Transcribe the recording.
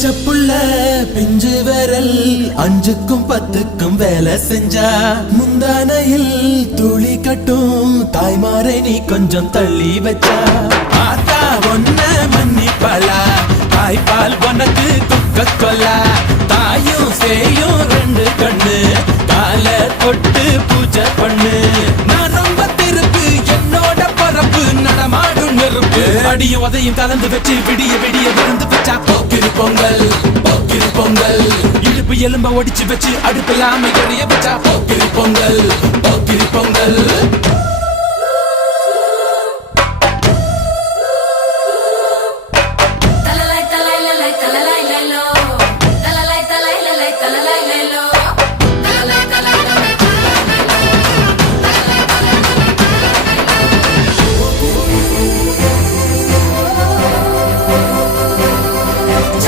பச்சப்புள்ள பிஞ்சு விரல் அஞ்சுக்கும் பத்துக்கும் வேலை செஞ்சா முந்தானையில் துளி கட்டும் தாய்மாரை நீ கொஞ்சம் தள்ளி வச்சா ஆத்தா ஒன்ன மன்னிப்பலா தாய்ப்பால் உனக்கு துக்க கொல்லா தாயும் சேயும் ரெண்டு கண்ணு கால தொட்டு பூஜை பண்ணு நான் ரொம்ப திருப்பு என்னோட பரப்பு நடமாடும் நெருப்பு அடியும் உதையும் கலந்து வச்சு விடிய விடிய விருந்து வச்சா போக்கிரி பொங்கல் போக்கிரி பொங்கல் இடுப்பு எலும்ப ஒடிச்சு வச்சு அடுப்பில்லாம எறிய வச்சா போக்கிரி பொங்கல் போக்கிரி பொங்கல்